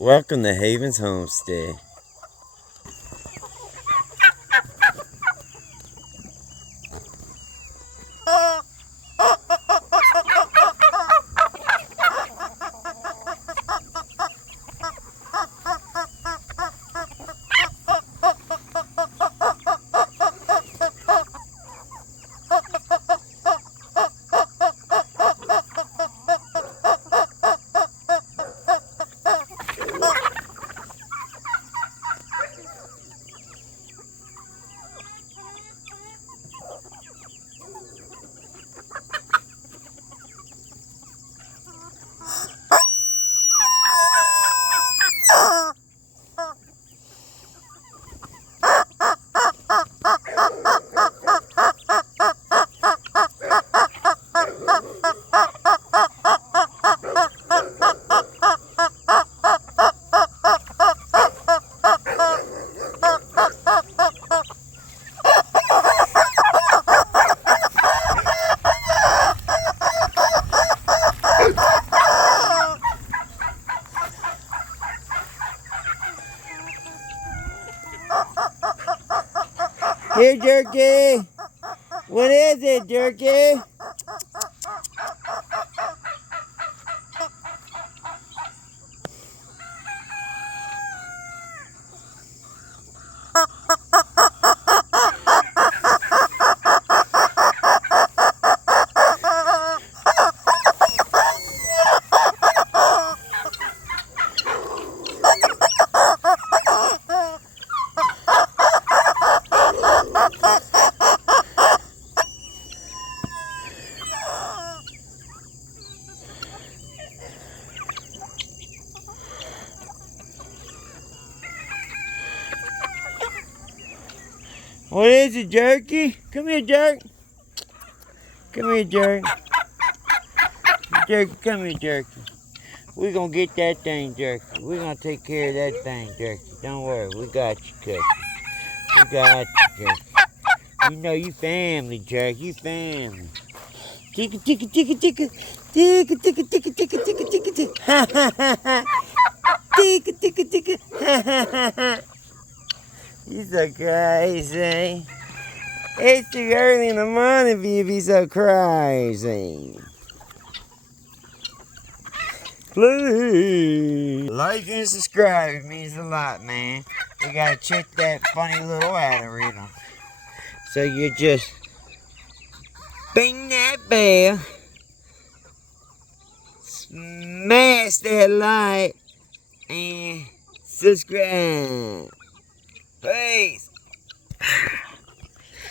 Welcome to Haven's Homestead. Here, Jerky. What is it, Jerky? What is it, Jerky? Come here, Jerk. Come here, Jerk. Jerky, come here, Jerky. We're going to get that thing, Jerky. We're going to take care of that thing, Jerky. Don't worry. We got you, Jerky. We got you, Jerky. You know you family, Jerky. You family. Ticka, ticka, ticka, ticka. Ticka, ticka, ticka, ticka, ticka, ticka, ticka. Ha, ha, ha, ha. Ticka, ticka, ticka. Ha, ha, ha, ha. You're so crazy. It's too early in the morning for you to be so crazy. Please like and subscribe. It means a lot, man. We gotta check that funny little algorithm. So you just bing that bell, smash that like, and subscribe.